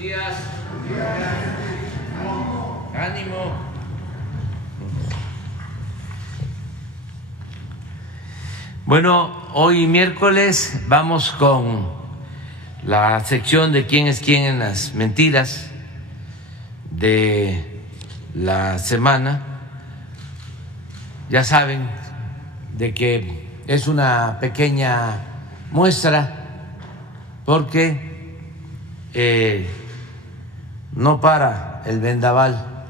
días. Ánimo. Bueno, hoy miércoles vamos con la sección de quién es quién en las mentiras de la semana. Ya saben de que es una pequeña muestra porque no para el vendaval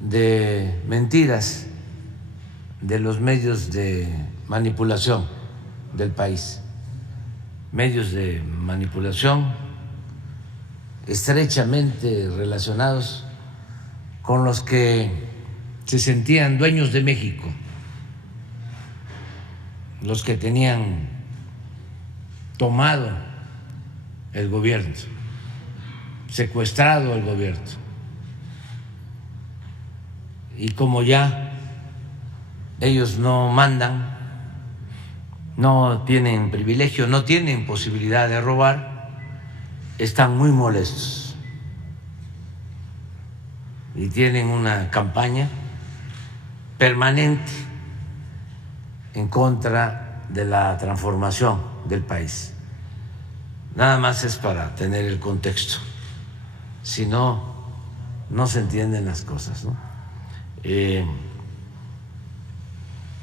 de mentiras de los medios de manipulación del país, medios de manipulación estrechamente relacionados con los que se sentían dueños de México, los que tenían tomado el gobierno, secuestrado el gobierno. Y como ya ellos no mandan, no tienen privilegio, no tienen posibilidad de robar, están muy molestos y tienen una campaña permanente en contra de la transformación del país. Nada más es para tener el contexto, si no, no se entienden las cosas, ¿no?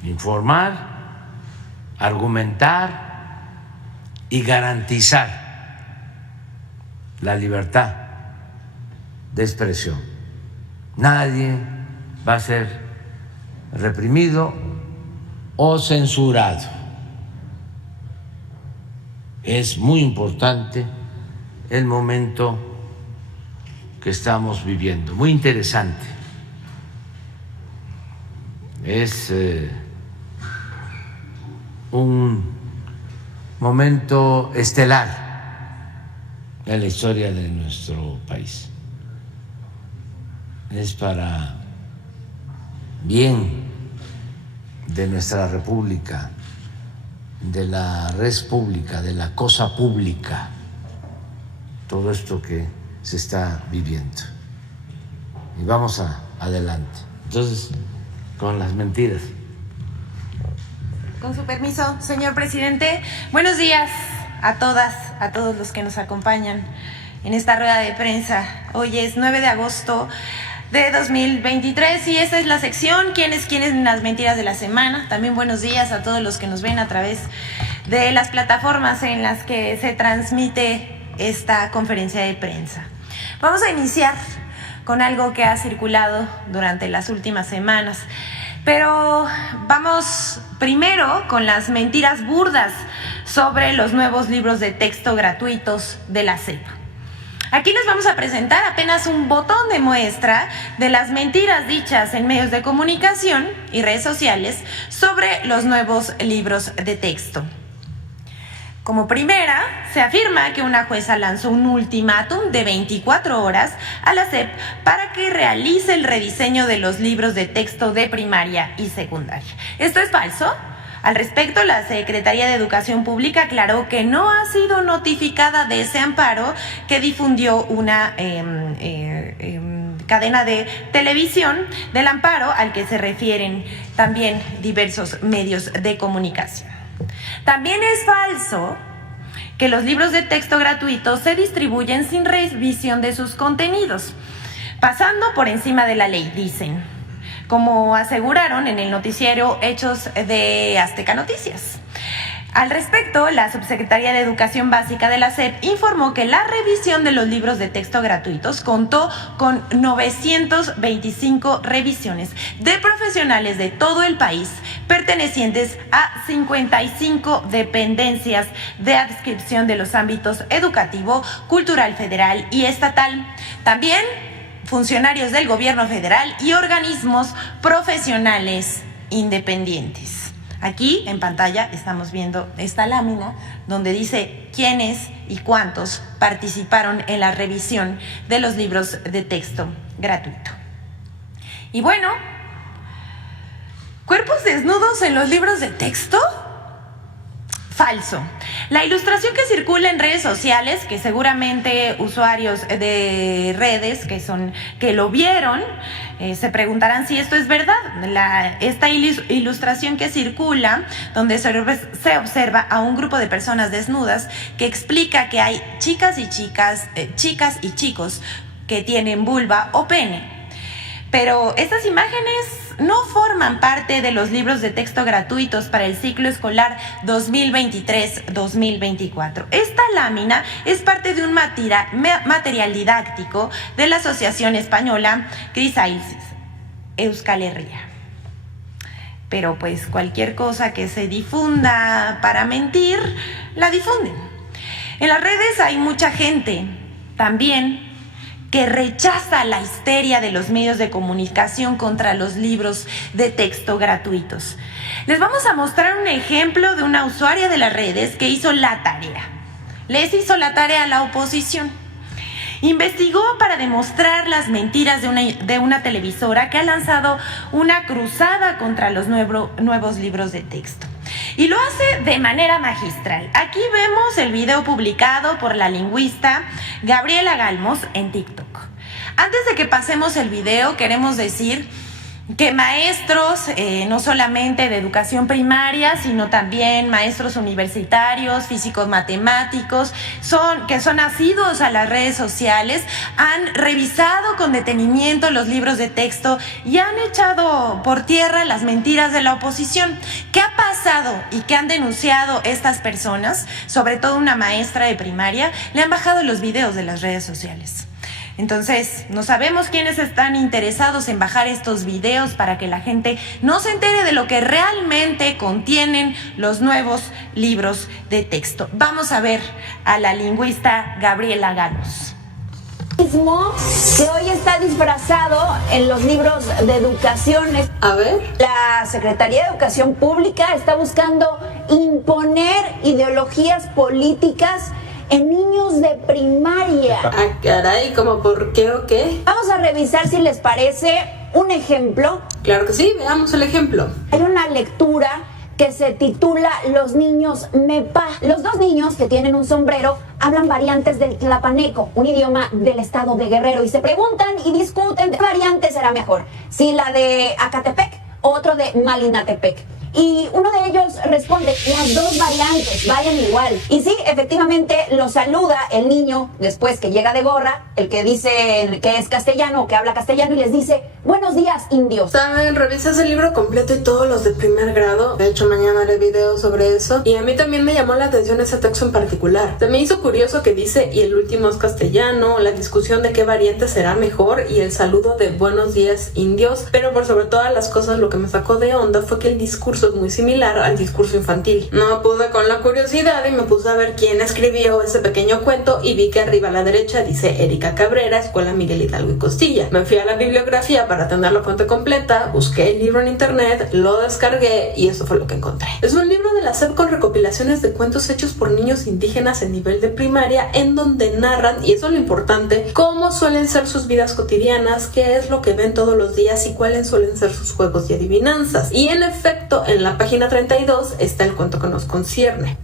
Informar, argumentar y garantizar la libertad de expresión. Nadie va a ser reprimido o censurado. Es muy importante el momento que estamos viviendo, muy interesante. Es un momento estelar en la historia de nuestro país. Es para bien de nuestra república, de la res pública, de la cosa pública, todo esto que se está viviendo. Y vamos adelante. Entonces, con las mentiras. Con su permiso, señor presidente, buenos días a todas, a todos los que nos acompañan en esta rueda de prensa. Hoy es 9 de agosto de 2023 y esta es la sección ¿Quién es quién en las mentiras de la semana? También buenos días a todos los que nos ven a través de las plataformas en las que se transmite esta conferencia de prensa. Vamos a iniciar con algo que ha circulado durante las últimas semanas, pero vamos primero con las mentiras burdas sobre los nuevos libros de texto gratuitos de la SEP. Aquí les vamos a presentar apenas un botón de muestra de las mentiras dichas en medios de comunicación y redes sociales sobre los nuevos libros de texto. Como primera, se afirma que una jueza lanzó un ultimátum de 24 horas a la SEP para que realice el rediseño de los libros de texto de primaria y secundaria. ¿Esto es falso? Al respecto, la Secretaría de Educación Pública aclaró que no ha sido notificada de ese amparo que difundió una cadena de televisión, del amparo al que se refieren también diversos medios de comunicación. También es falso que los libros de texto gratuitos se distribuyen sin revisión de sus contenidos, pasando por encima de la ley, dicen, como aseguraron en el noticiero Hechos de Azteca Noticias. Al respecto, la Subsecretaría de Educación Básica de la SEP informó que la revisión de los libros de texto gratuitos contó con 925 revisiones de profesionales de todo el país pertenecientes a 55 dependencias de adscripción de los ámbitos educativo, cultural federal y estatal. También funcionarios del gobierno federal y organismos profesionales independientes. Aquí en pantalla estamos viendo esta lámina donde dice quiénes y cuántos participaron en la revisión de los libros de texto gratuito. Y bueno, ¿cuerpos desnudos en los libros de texto? falso. La ilustración que circula en redes sociales, que seguramente usuarios de redes que lo vieron, se preguntarán si esto es verdad. Esta ilustración que circula, donde se observa a un grupo de personas desnudas, que explica que hay chicas y chicos que tienen vulva o pene. Pero estas imágenes no forman parte de los libros de texto gratuitos para el ciclo escolar 2023-2024. Esta lámina es parte de un material didáctico de la Asociación Española Crisaisis Euskal Herria. Pero pues cualquier cosa que se difunda para mentir, la difunden. En las redes hay mucha gente también que rechaza la histeria de los medios de comunicación contra los libros de texto gratuitos. Les vamos a mostrar un ejemplo de una usuaria de las redes que hizo la tarea. Les hizo la tarea a la oposición. Investigó para demostrar las mentiras de una televisora que ha lanzado una cruzada contra los nuevos libros de texto. Y lo hace de manera magistral. Aquí vemos el video publicado por la lingüista Gabriela Galmos en TikTok. Antes de que pasemos el video, queremos decir que maestros, no solamente de educación primaria, sino también maestros universitarios, físicos matemáticos, que son asiduos a las redes sociales, han revisado con detenimiento los libros de texto y han echado por tierra las mentiras de la oposición. ¿Qué ha pasado y qué han denunciado estas personas? Sobre todo una maestra de primaria, le han bajado los videos de las redes sociales. Entonces, no sabemos quiénes están interesados en bajar estos videos para que la gente no se entere de lo que realmente contienen los nuevos libros de texto. Vamos a ver a la lingüista Gabriela Galmos. Que hoy está disfrazado en los libros de educación. A ver. La Secretaría de Educación Pública está buscando imponer ideologías políticas en niños de primaria. Ah, caray, ¿cómo por qué o qué? Vamos a revisar si les parece un ejemplo. Claro que sí, veamos el ejemplo. Hay una lectura que se titula Los niños Mepa. Los dos niños que tienen un sombrero hablan variantes del tlapaneco, un idioma del estado de Guerrero, y se preguntan y discuten qué variante será mejor, si la de Acatepec o otro de Malinatepec. Y uno de ellos responde, las dos variantes, vayan igual. Y sí, efectivamente, lo saluda el niño después que llega de gorra, el que dice que es castellano, que habla castellano, y les dice, buenos días, indios. ¿Saben? Revisas el libro completo y todos los de primer grado. De hecho, mañana haré video sobre eso. Y a mí también me llamó la atención ese texto en particular. Se me hizo curioso que dice, y el último es castellano, la discusión de qué variante será mejor, y el saludo de buenos días, indios. Pero por sobre todas las cosas, lo que me sacó de onda fue que el discurso es muy similar al discurso infantil. No pude con la curiosidad y me puse a ver quién escribió ese pequeño cuento y vi que arriba a la derecha dice Erika Cabrera, Escuela Miguel Hidalgo y Costilla. Me fui a la bibliografía para tener la fuente completa, busqué el libro en internet, lo descargué y eso fue lo que encontré. Es un libro de la SEP con recopilaciones de cuentos hechos por niños indígenas en nivel de primaria, en donde narran, y eso es lo importante, cómo suelen ser sus vidas cotidianas, qué es lo que ven todos los días y cuáles suelen ser sus juegos y adivinanzas. Y en efecto, en la página 32 está el cuento que nos concierne.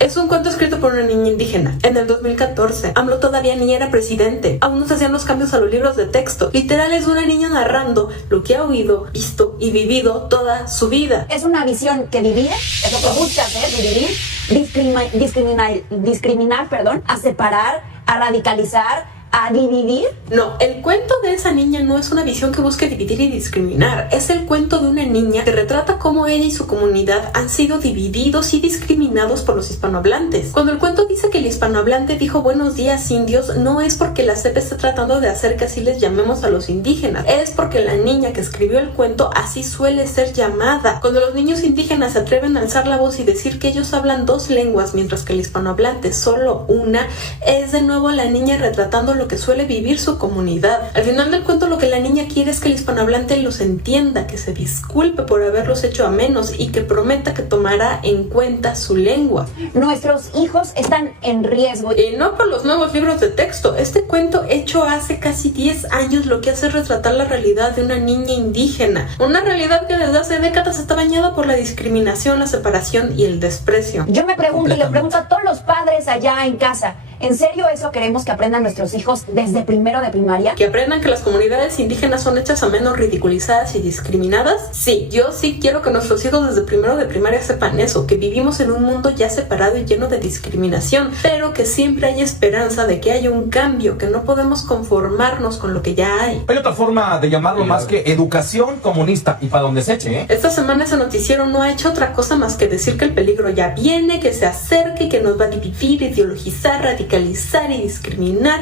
Es un cuento escrito por una niña indígena. En el 2014, AMLO todavía ni era presidente. Aún no se hacían los cambios a los libros de texto. Literal es una niña narrando lo que ha oído, visto y vivido toda su vida. Es una visión que divide, es lo que busca hacer, dividir, discriminar, a separar, a radicalizar, a dividir. No, el cuento de esa niña no es una visión que busque dividir y discriminar. Es el cuento de una niña que retrata cómo ella y su comunidad han sido divididos y discriminados por los hispanohablantes. Cuando el cuento dice que el hispanohablante dijo buenos días, indios, no es porque la SEP esté tratando de hacer que así les llamemos a los indígenas. Es porque la niña que escribió el cuento así suele ser llamada. Cuando los niños indígenas se atreven a alzar la voz y decir que ellos hablan dos lenguas mientras que el hispanohablante solo una, es de nuevo la niña retratando lo lo que suele vivir su comunidad. Al final del cuento, lo que la niña quiere es que el hispanohablante los entienda, que se disculpe por haberlos hecho a menos y que prometa que tomará en cuenta su lengua. Nuestros hijos están en riesgo. Y no por los nuevos libros de texto. Este cuento, hecho hace casi 10 años, lo que hace es retratar la realidad de una niña indígena. Una realidad que desde hace décadas está bañada por la discriminación, la separación y el desprecio. Yo me pregunto y le pregunto a todos los padres allá en casa, ¿en serio eso queremos que aprendan nuestros hijos desde primero de primaria? ¿Que aprendan que las comunidades indígenas son hechas a menos, ridiculizadas y discriminadas? Sí, yo sí quiero que nuestros hijos desde primero de primaria sepan eso, que vivimos en un mundo ya separado y lleno de discriminación, pero que siempre hay esperanza de que haya un cambio, que no podemos conformarnos con lo que ya hay. Hay otra forma de llamarlo más que educación comunista, y para donde se eche, ¿eh? Esta semana ese noticiero no ha hecho otra cosa más que decir que el peligro ya viene, que se acerque, que nos va a dividir, ideologizar, radicalizar y discriminar.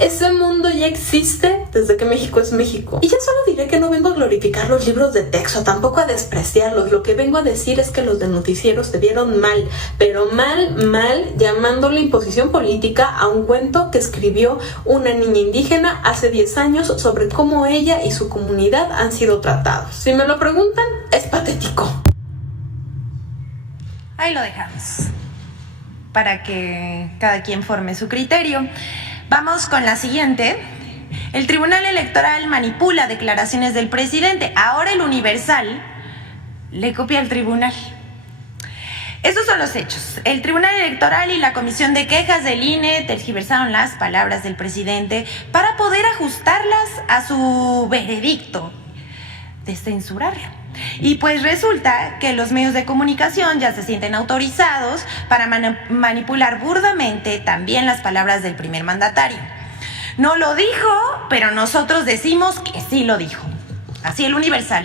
Ese mundo ya existe desde que México es México. Y ya solo diré que no vengo a glorificar los libros de texto, tampoco a despreciarlos. Lo que vengo a decir es que los de noticieros se vieron mal, pero mal, llamándole imposición política a un cuento que escribió una niña indígena hace 10 años sobre cómo ella y su comunidad han sido tratados. Si me lo preguntan, es patético. Ahí lo dejamos, para que cada quien forme su criterio. Vamos con la siguiente. El Tribunal Electoral manipula declaraciones del presidente. Ahora el Universal le copia al tribunal. Estos son los hechos. El Tribunal Electoral y la Comisión de Quejas del INE tergiversaron las palabras del presidente para poder ajustarlas a su veredicto de censurarlo. Y pues resulta que los medios de comunicación ya se sienten autorizados para manipular burdamente también las palabras del primer mandatario. No lo dijo, pero nosotros decimos que sí lo dijo. Así el Universal.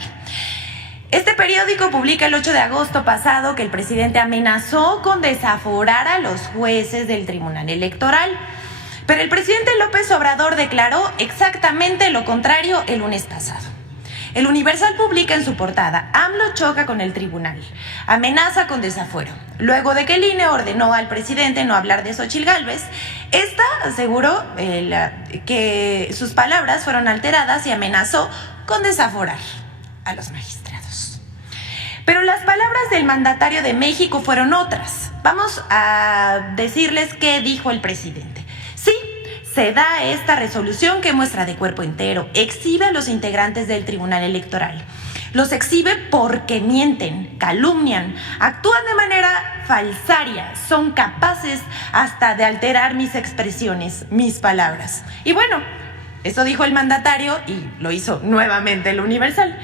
Este periódico publica el 8 de agosto pasado que el presidente amenazó con desaforar a los jueces del Tribunal Electoral. Pero el presidente López Obrador declaró exactamente lo contrario el lunes pasado. El Universal publica en su portada: AMLO choca con el tribunal, amenaza con desafuero. Luego de que el INE ordenó al presidente no hablar de Xóchitl Gálvez, esta aseguró que sus palabras fueron alteradas y amenazó con desaforar a los magistrados. Pero las palabras del mandatario de México fueron otras. Vamos a decirles qué dijo el presidente. Sí, se da esta resolución que muestra de cuerpo entero, exhibe a los integrantes del Tribunal Electoral. Los exhibe porque mienten, calumnian, actúan de manera falsaria, son capaces hasta de alterar mis expresiones, mis palabras. Y bueno, eso dijo el mandatario y lo hizo nuevamente el Universal.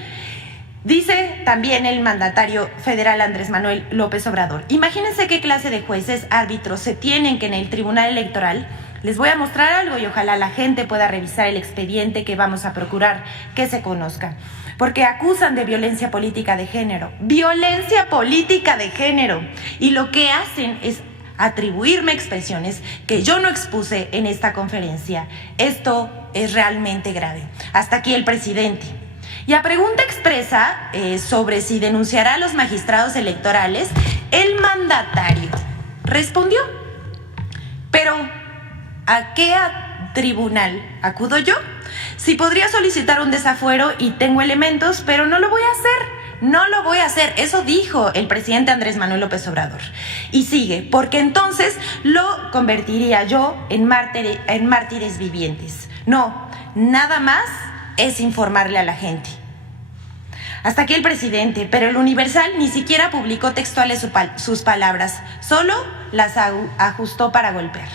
Dice también el mandatario federal Andrés Manuel López Obrador: imagínense qué clase de jueces, árbitros se tienen que en el Tribunal Electoral. Les voy a mostrar algo y ojalá la gente pueda revisar el expediente que vamos a procurar que se conozca. Porque acusan de violencia política de género. ¡Violencia política de género! Y lo que hacen es atribuirme expresiones que yo no expuse en esta conferencia. Esto es realmente grave. Hasta aquí el presidente. Y a pregunta expresa sobre si denunciará a los magistrados electorales, el mandatario respondió: pero ¿a qué tribunal acudo yo? Sí podría solicitar un desafuero y tengo elementos, pero no lo voy a hacer. No lo voy a hacer. Eso dijo el presidente Andrés Manuel López Obrador. Y sigue: porque entonces lo convertiría yo en mártires vivientes. No, nada más es informarle a la gente. Hasta aquí el presidente, pero el Universal ni siquiera publicó textuales sus palabras, solo las ajustó para golpear.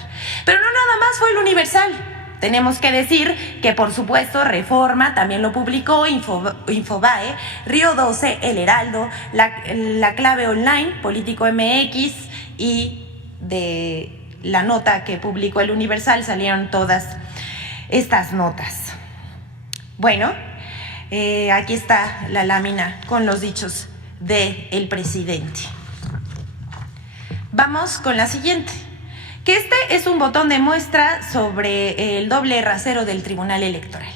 Pero no nada más fue el Universal. Tenemos que decir que, por supuesto, Reforma también lo publicó, Infobae, Río 12, El Heraldo, La Clave Online, Político MX, y de la nota que publicó el Universal salieron todas estas notas. Bueno, aquí está la lámina con los dichos del presidente. Vamos con la siguiente. Que este es un botón de muestra sobre el doble rasero del Tribunal Electoral.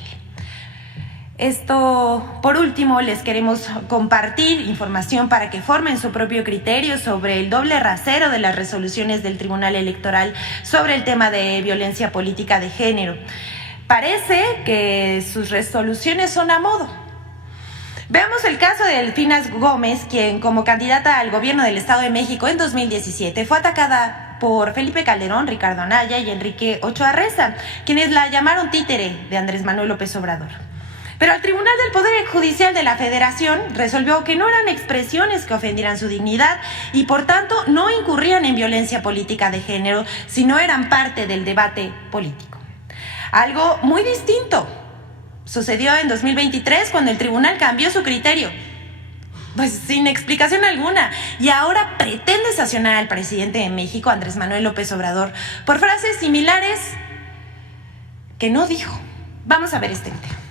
Esto, por último, les queremos compartir información para que formen su propio criterio sobre el doble rasero de las resoluciones del Tribunal Electoral sobre el tema de violencia política de género. Parece que sus resoluciones son a modo. Veamos el caso de Delfina Gómez, quien como candidata al gobierno del Estado de México en 2017 fue atacada por Felipe Calderón, Ricardo Anaya y Enrique Ochoa Reza, quienes la llamaron títere de Andrés Manuel López Obrador. Pero el Tribunal del Poder Judicial de la Federación resolvió que no eran expresiones que ofendieran su dignidad y por tanto no incurrían en violencia política de género, sino eran parte del debate político. Algo muy distinto sucedió en 2023 cuando el tribunal cambió su criterio, pues sin explicación alguna, y ahora pretende sancionar al presidente de México, Andrés Manuel López Obrador, por frases similares que no dijo. Vamos a ver este video.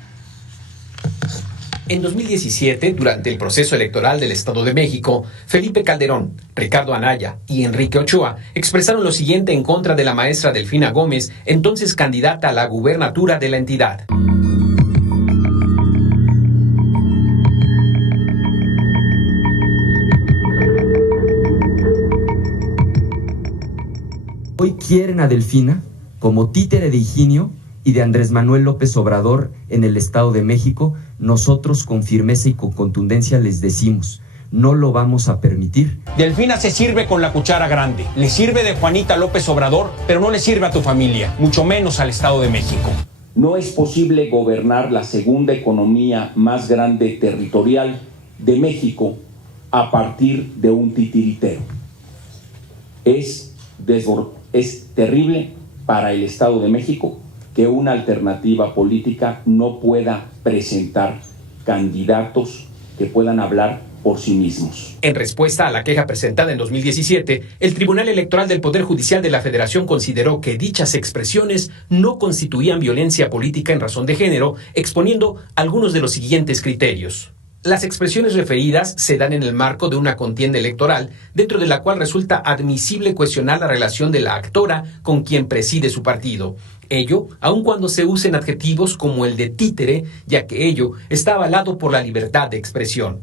En 2017, durante el proceso electoral del Estado de México, Felipe Calderón, Ricardo Anaya y Enrique Ochoa expresaron lo siguiente en contra de la maestra Delfina Gómez, entonces candidata a la gubernatura de la entidad. Hoy quieren a Delfina como títere de Higinio y de Andrés Manuel López Obrador en el Estado de México. Nosotros con firmeza y con contundencia les decimos, no lo vamos a permitir. Delfina se sirve con la cuchara grande. Le sirve de Juanita López Obrador, pero no le sirve a tu familia, mucho menos al Estado de México. No es posible gobernar la segunda economía más grande territorial de México a partir de un titiritero. Es terrible para el Estado de México que una alternativa política no pueda presentar candidatos que puedan hablar por sí mismos. En respuesta a la queja presentada en 2017, el Tribunal Electoral del Poder Judicial de la Federación consideró que dichas expresiones no constituían violencia política en razón de género, exponiendo algunos de los siguientes criterios. Las expresiones referidas se dan en el marco de una contienda electoral, dentro de la cual resulta admisible cuestionar la relación de la actora con quien preside su partido. Ello, aun cuando se usen adjetivos como el de títere, ya que ello está avalado por la libertad de expresión.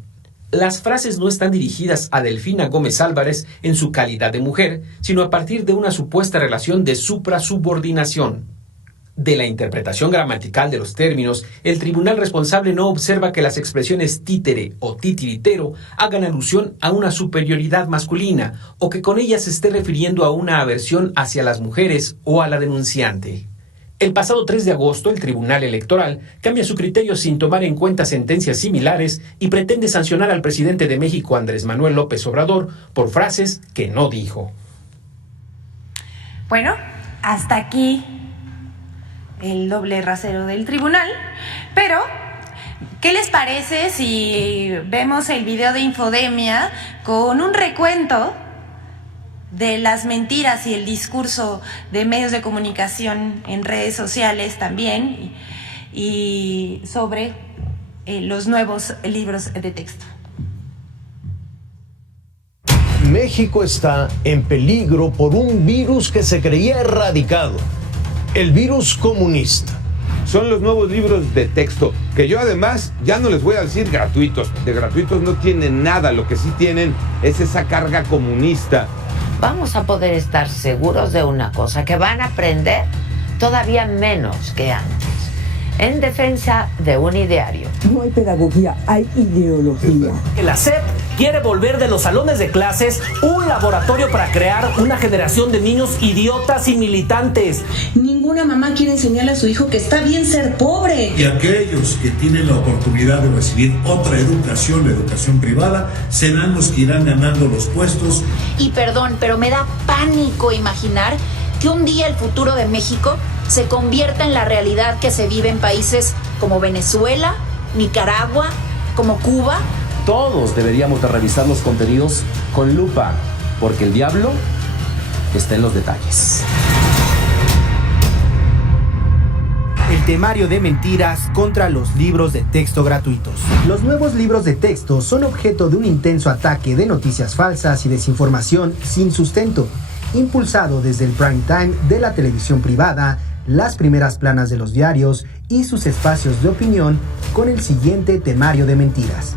Las frases no están dirigidas a Delfina Gómez Álvarez en su calidad de mujer, sino a partir de una supuesta relación de suprasubordinación. De la interpretación gramatical de los términos, el tribunal responsable no observa que las expresiones títere o titiritero hagan alusión a una superioridad masculina o que con ellas se esté refiriendo a una aversión hacia las mujeres o a la denunciante. El pasado 3 de agosto, el Tribunal Electoral cambia su criterio sin tomar en cuenta sentencias similares y pretende sancionar al presidente de México, Andrés Manuel López Obrador, por frases que no dijo. Bueno, hasta aquí el doble rasero del tribunal, pero ¿qué les parece si vemos el video de Infodemia con un recuento de las mentiras y el discurso de medios de comunicación en redes sociales también y sobre los nuevos libros de texto? México está en peligro por un virus que se creía erradicado. El virus comunista. Son los nuevos libros de texto, que yo además ya no les voy a decir gratuitos. De gratuitos no tienen nada, lo que sí tienen es esa carga comunista. Vamos a poder estar seguros de una cosa, que van a aprender todavía menos que antes, en defensa de un ideario. No hay pedagogía, hay ideología. La SEP quiere volver de los salones de clases un laboratorio para crear una generación de niños idiotas y militantes. Ninguna mamá quiere enseñarle a su hijo que está bien ser pobre. Y aquellos que tienen la oportunidad de recibir otra educación, la educación privada, serán los que irán ganando los puestos. Y perdón, pero me da pánico imaginar que un día el futuro de México se convierta en la realidad que se vive en países como Venezuela, Nicaragua, como Cuba. Todos deberíamos de revisar los contenidos con lupa, porque el diablo está en los detalles. El temario de mentiras contra los libros de texto gratuitos. Los nuevos libros de texto son objeto de un intenso ataque de noticias falsas y desinformación sin sustento, impulsado desde el prime time de la televisión privada, las primeras planas de los diarios y sus espacios de opinión con el siguiente temario de mentiras.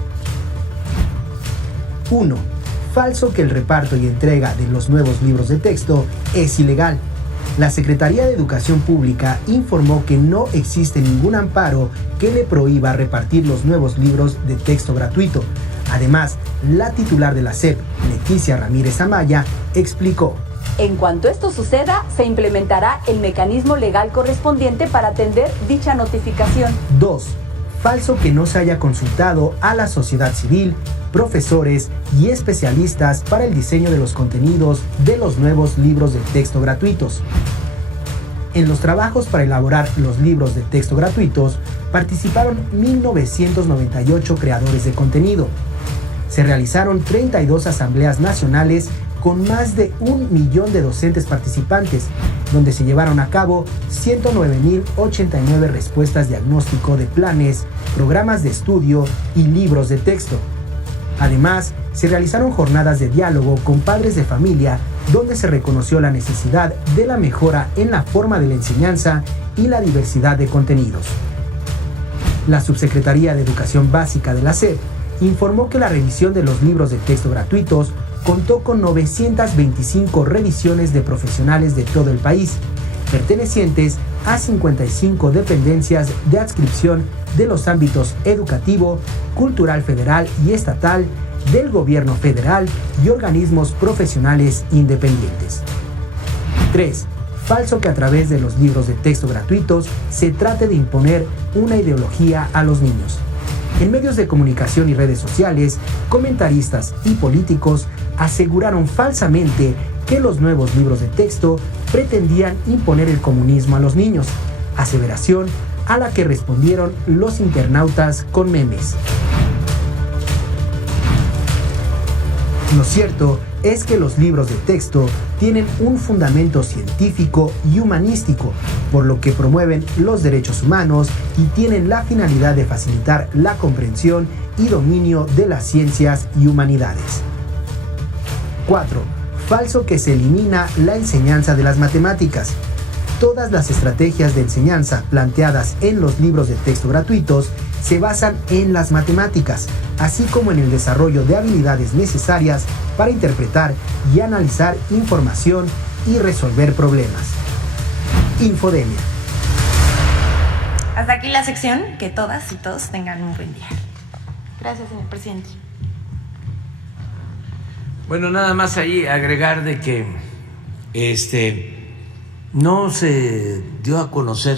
1. Falso que el reparto y entrega de los nuevos libros de texto es ilegal. La Secretaría de Educación Pública informó que no existe ningún amparo que le prohíba repartir los nuevos libros de texto gratuito. Además, la titular de la SEP, Leticia Ramírez Amaya, explicó: en cuanto esto suceda, se implementará el mecanismo legal correspondiente para atender dicha notificación. 2. Falso que no se haya consultado a la sociedad civil, profesores y especialistas para el diseño de los contenidos de los nuevos libros de texto gratuitos. En los trabajos para elaborar los libros de texto gratuitos participaron 1.998 creadores de contenido. Se realizaron 32 asambleas nacionales con más de 1 millón de docentes participantes, donde se llevaron a cabo 109.089 respuestas diagnóstico de planes, programas de estudio y libros de texto. Además, se realizaron jornadas de diálogo con padres de familia, donde se reconoció la necesidad de la mejora en la forma de la enseñanza y la diversidad de contenidos. La Subsecretaría de Educación Básica de la SEP informó que la revisión de los libros de texto gratuitos contó con 925 revisiones de profesionales de todo el país, pertenecientes a 55 dependencias de adscripción de los ámbitos educativo, cultural federal y estatal, del gobierno federal y organismos profesionales independientes. 3. Falso que a través de los libros de texto gratuitos se trate de imponer una ideología a los niños. En medios de comunicación y redes sociales, comentaristas y políticos aseguraron falsamente que los nuevos libros de texto pretendían imponer el comunismo a los niños, aseveración a la que respondieron los internautas con memes. Lo cierto es que los libros de texto tienen un fundamento científico y humanístico, por lo que promueven los derechos humanos y tienen la finalidad de facilitar la comprensión y dominio de las ciencias y humanidades. 4. Falso que se elimina la enseñanza de las matemáticas. Todas las estrategias de enseñanza planteadas en los libros de texto gratuitos se basan en las matemáticas, así como en el desarrollo de habilidades necesarias para interpretar y analizar información y resolver problemas. Infodemia. Hasta aquí la sección. Que todas y todos tengan un buen día. Gracias, señor presidente. Bueno, nada más ahí agregar de que no se dio a conocer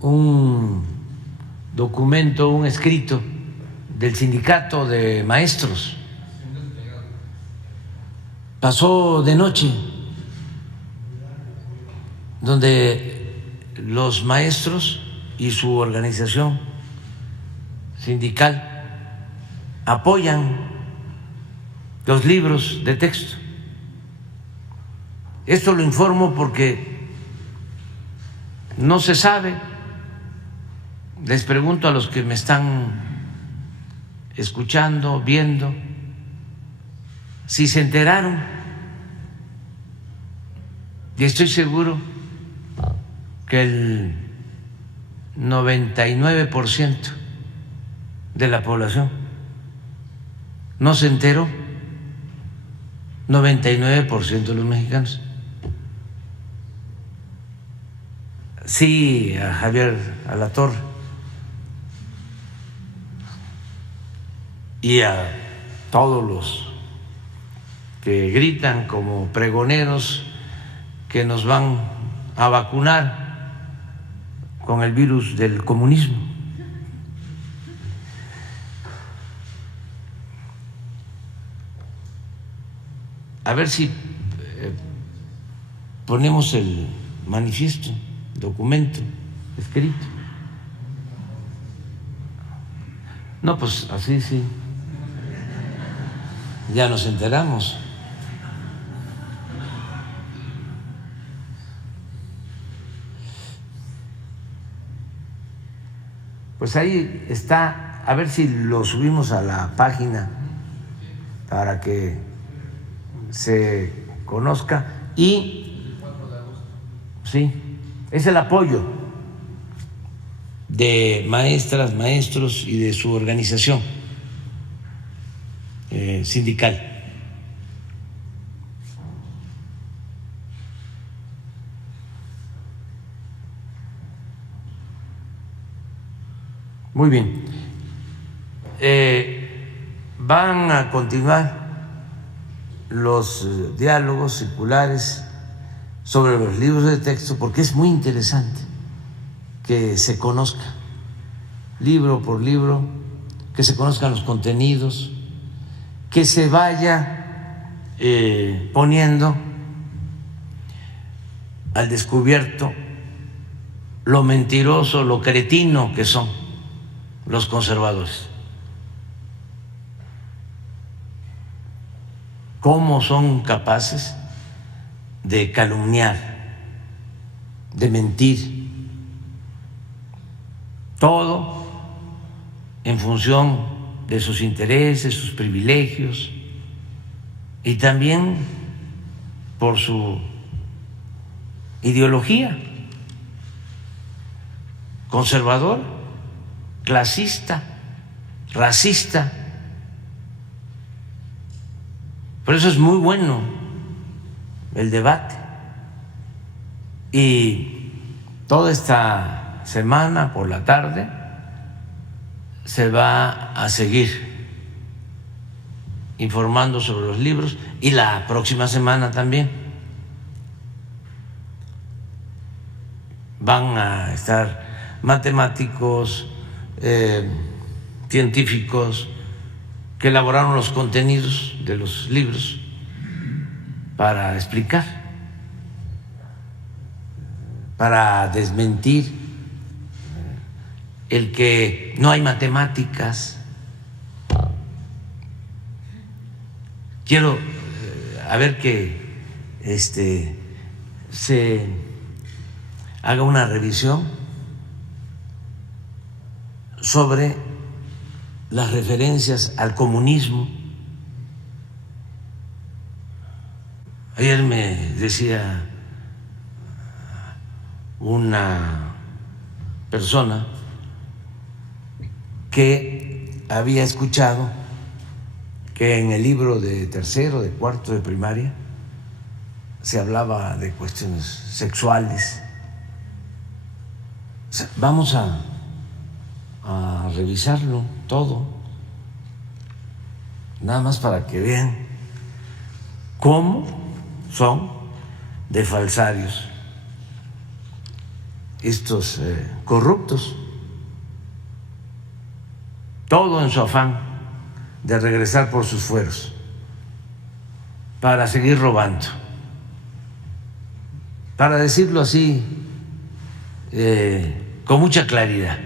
un documento, un escrito del sindicato de maestros. Pasó de noche, donde los maestros y su organización sindical apoyan los libros de texto. Esto lo informo porque no se sabe. Les pregunto a los que me están escuchando, viendo, si se enteraron. Y estoy seguro que el 99% de la población no se enteró, 99% de los mexicanos. Sí, a Javier Alatorre y a todos los que gritan como pregoneros que nos van a vacunar con el virus del comunismo. A ver si ponemos el manifiesto, documento escrito. No, pues así sí. Ya nos enteramos. Pues ahí está, a ver si lo subimos a la página para que se conozca. Y sí, es el apoyo de maestras, maestros y de su organización sindical. Muy bien. Van a continuar los diálogos circulares sobre los libros de texto, porque es muy interesante que se conozca libro por libro, que se conozcan los contenidos, que se vaya poniendo al descubierto lo mentiroso, lo cretino que son los conservadores. Cómo son capaces de calumniar, de mentir, todo en función de sus intereses, sus privilegios, y también por su ideología conservadora, clasista, racista. Por eso es muy bueno el debate. Y toda esta semana por la tarde se va a seguir informando sobre los libros, y la próxima semana también van a estar matemáticos, científicos que elaboraron los contenidos de los libros para explicar, para desmentir el que no hay matemáticas. Quiero a ver que se haga una revisión sobre las referencias al comunismo. Ayer me decía una persona que había escuchado que en el libro de tercero, de cuarto de primaria se hablaba de cuestiones sexuales. O sea, vamos a revisarlo todo, nada más para que vean cómo son de falsarios estos corruptos, todo en su afán de regresar por sus fueros para seguir robando. Para decirlo así, con mucha claridad.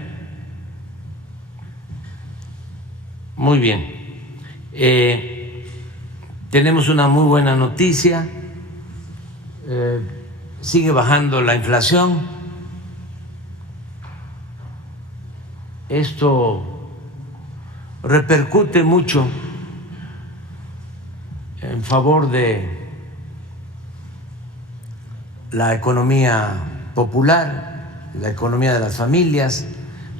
Muy bien. Tenemos una muy buena noticia. Sigue bajando la inflación. Esto repercute mucho en favor de la economía popular, la economía de las familias,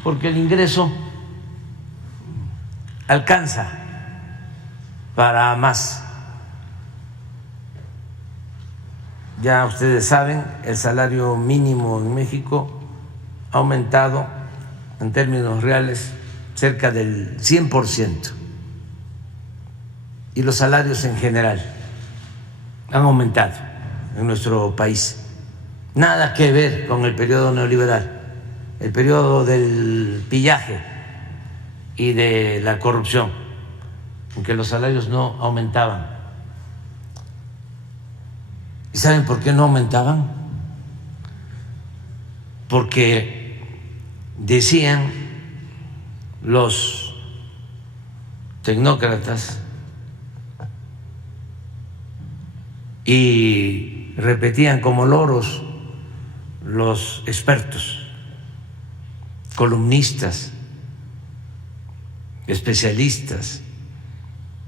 porque el ingreso alcanza para más. Ya ustedes saben, el salario mínimo en México ha aumentado en términos reales cerca del 100%, y los salarios en general han aumentado en nuestro país. Nada que ver con el periodo neoliberal, el periodo del pillaje y de la corrupción, en que los salarios no aumentaban. ¿Y saben por qué no aumentaban? Porque decían los tecnócratas y repetían como loros los expertos, columnistas, especialistas,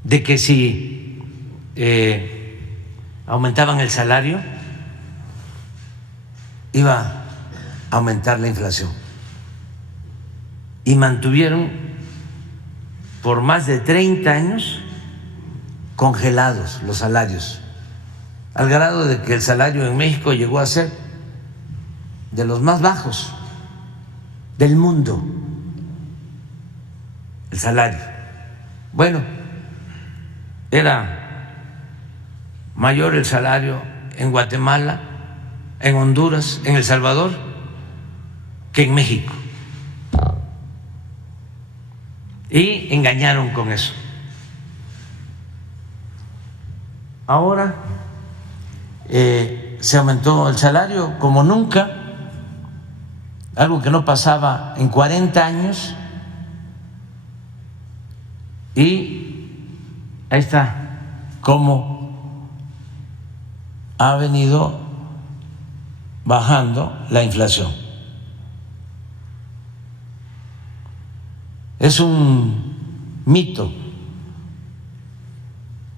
de que si aumentaban el salario iba aumentar la inflación. Y mantuvieron por más de 30 años congelados los salarios, al grado de que el salario en México llegó a ser de los más bajos del mundo, el salario. Bueno, era mayor el salario en Guatemala, en Honduras, en El Salvador, que en México. Y engañaron con eso. Ahora se aumentó el salario como nunca, algo que no pasaba en 40 años, y ahí está cómo ha venido bajando la inflación. Es un mito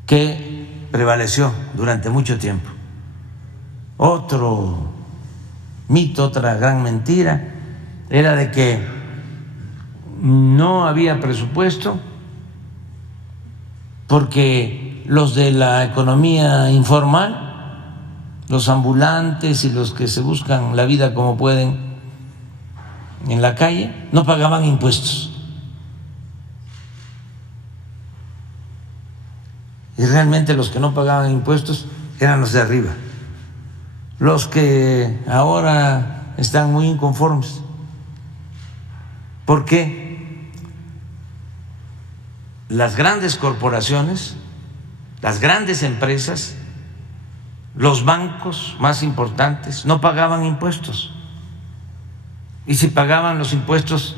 que prevaleció durante mucho tiempo. Otro mito, otra gran mentira, era de que no había presupuesto porque los de la economía informal, los ambulantes y los que se buscan la vida como pueden en la calle, no pagaban impuestos. Y realmente los que no pagaban impuestos eran los de arriba, los que ahora están muy inconformes. ¿Por qué? Las grandes corporaciones, las grandes empresas, los bancos más importantes no pagaban impuestos. Y si pagaban los impuestos,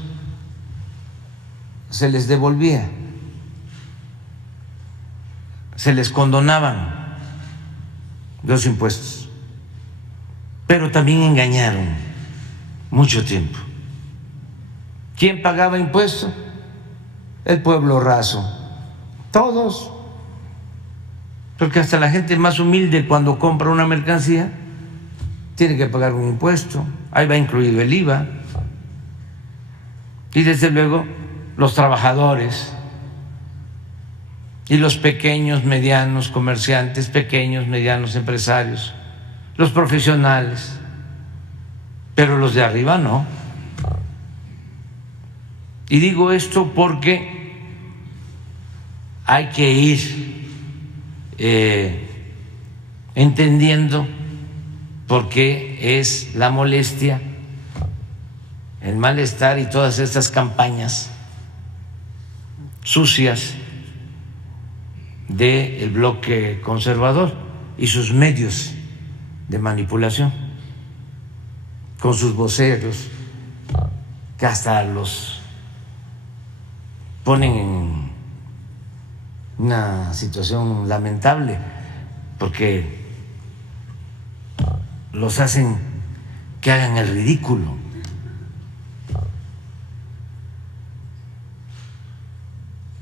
se les devolvía, se les condonaban los impuestos. Pero también engañaron mucho tiempo. ¿Quién pagaba impuestos? El pueblo raso, todos. Porque hasta la gente más humilde, cuando compra una mercancía, tiene que pagar un impuesto. Ahí va incluido el IVA. Y desde luego los trabajadores y los pequeños, medianos comerciantes, pequeños, medianos empresarios, los profesionales, pero los de arriba no. Y digo esto porque hay que ir entendiendo por qué es la molestia, el malestar y todas estas campañas sucias del bloque conservador y sus medios de manipulación, con sus voceros, que hasta los ponen en una situación lamentable, porque los hacen que hagan el ridículo.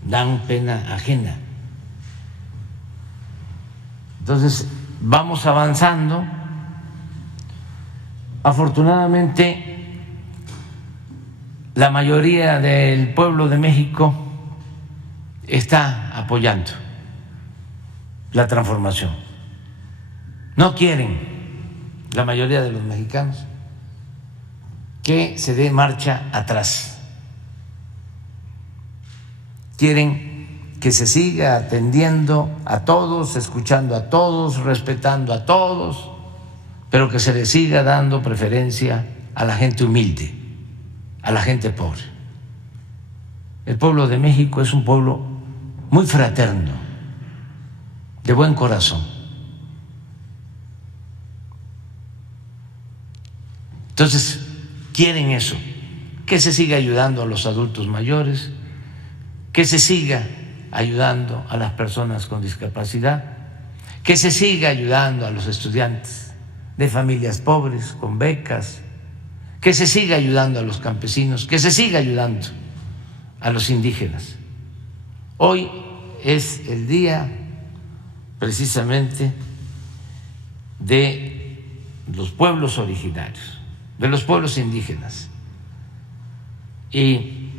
Dan pena ajena. Entonces, vamos avanzando. Afortunadamente, la mayoría del pueblo de México está apoyando la transformación. No quieren, la mayoría de los mexicanos, que se dé marcha atrás. Quieren que se siga atendiendo a todos, escuchando a todos, respetando a todos, pero que se le siga dando preferencia a la gente humilde, a la gente pobre. El pueblo de México es un pueblo muy fraterno, de buen corazón. Entonces, quieren eso, que se siga ayudando a los adultos mayores, que se siga ayudando a las personas con discapacidad, que se siga ayudando a los estudiantes de familias pobres con becas, que se siga ayudando a los campesinos, que se siga ayudando a los indígenas. Hoy es el día precisamente de los pueblos originarios, de los pueblos indígenas. Y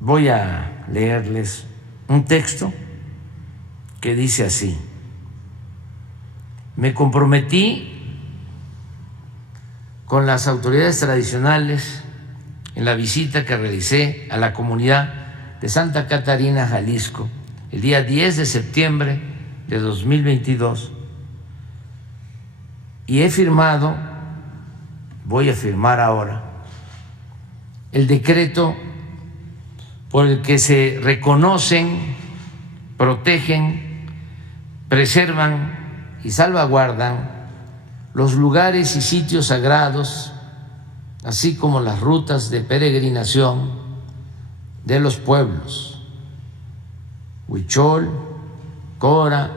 voy a leerles un texto que dice así: me comprometí con las autoridades tradicionales en la visita que realicé a la comunidad de Santa Catarina, Jalisco, el día 10 de septiembre de 2022, y he firmado, voy a firmar ahora, el decreto por el que se reconocen, protegen, preservan y salvaguardan los lugares y sitios sagrados, así como las rutas de peregrinación de los pueblos Huichol, Cora,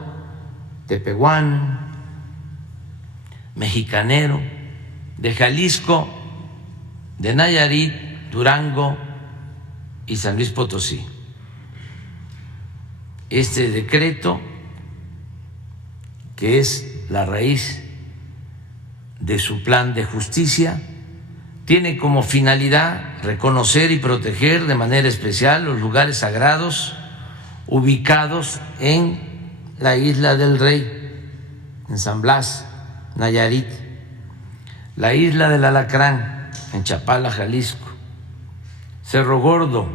Tepehuán, Mexicanero, de Jalisco, de Nayarit, Durango y San Luis Potosí. Este decreto, que es la raíz de su plan de justicia, tiene como finalidad reconocer y proteger de manera especial los lugares sagrados ubicados en la Isla del Rey, en San Blas, Nayarit, la Isla del Alacrán, en Chapala, Jalisco, Cerro Gordo,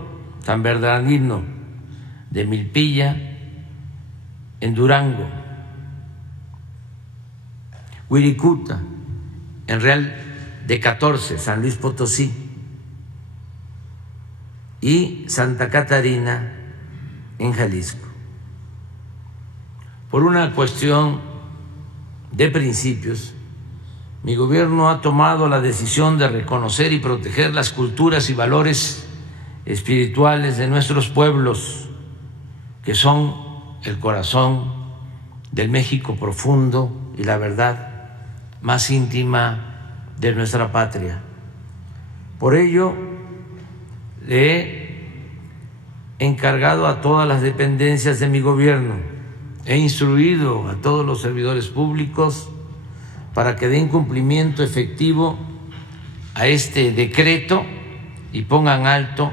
San Bernardino de Milpilla, en Durango, Huiricuta, en Real de 14, San Luis Potosí, y Santa Catarina, en Jalisco. Por una cuestión de principios, mi gobierno ha tomado la decisión de reconocer y proteger las culturas y valores espirituales de nuestros pueblos, que son el corazón del México profundo y la verdad más íntima de nuestra patria. Por ello, le he encargado a todas las dependencias de mi gobierno, he instruido a todos los servidores públicos para que den cumplimiento efectivo a este decreto y pongan alto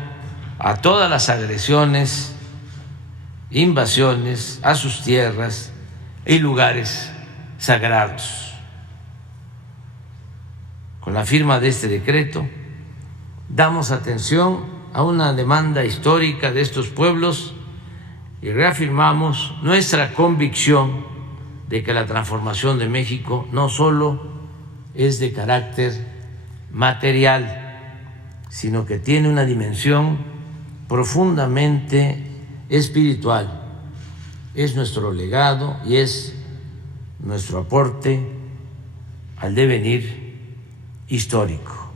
a todas las agresiones, invasiones a sus tierras y lugares sagrados. Con la firma de este decreto, damos atención a una demanda histórica de estos pueblos y reafirmamos nuestra convicción de que la transformación de México no solo es de carácter material, sino que tiene una dimensión profundamente espiritual. Es nuestro legado y es nuestro aporte al devenir histórico.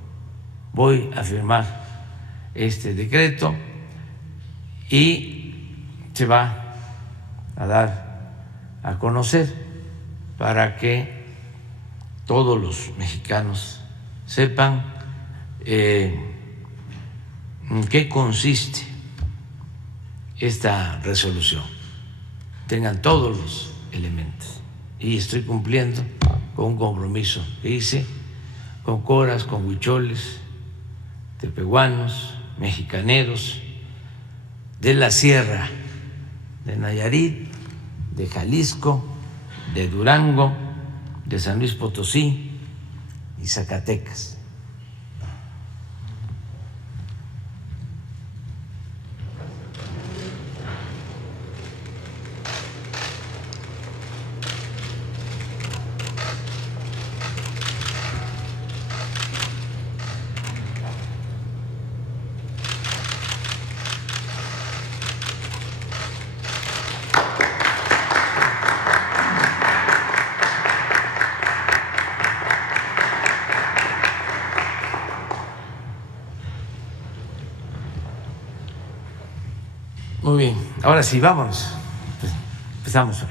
Voy a firmar este decreto y se va a dar a conocer para que todos los mexicanos sepan en qué consiste esta resolución, tengan todos los elementos. Y estoy cumpliendo con un compromiso que hice con coras, con huicholes, tepehuanos, mexicaneros de la sierra de Nayarit, de Jalisco, de Durango, de San Luis Potosí y Zacatecas. Muy bien, ahora sí, vámonos. Empezamos.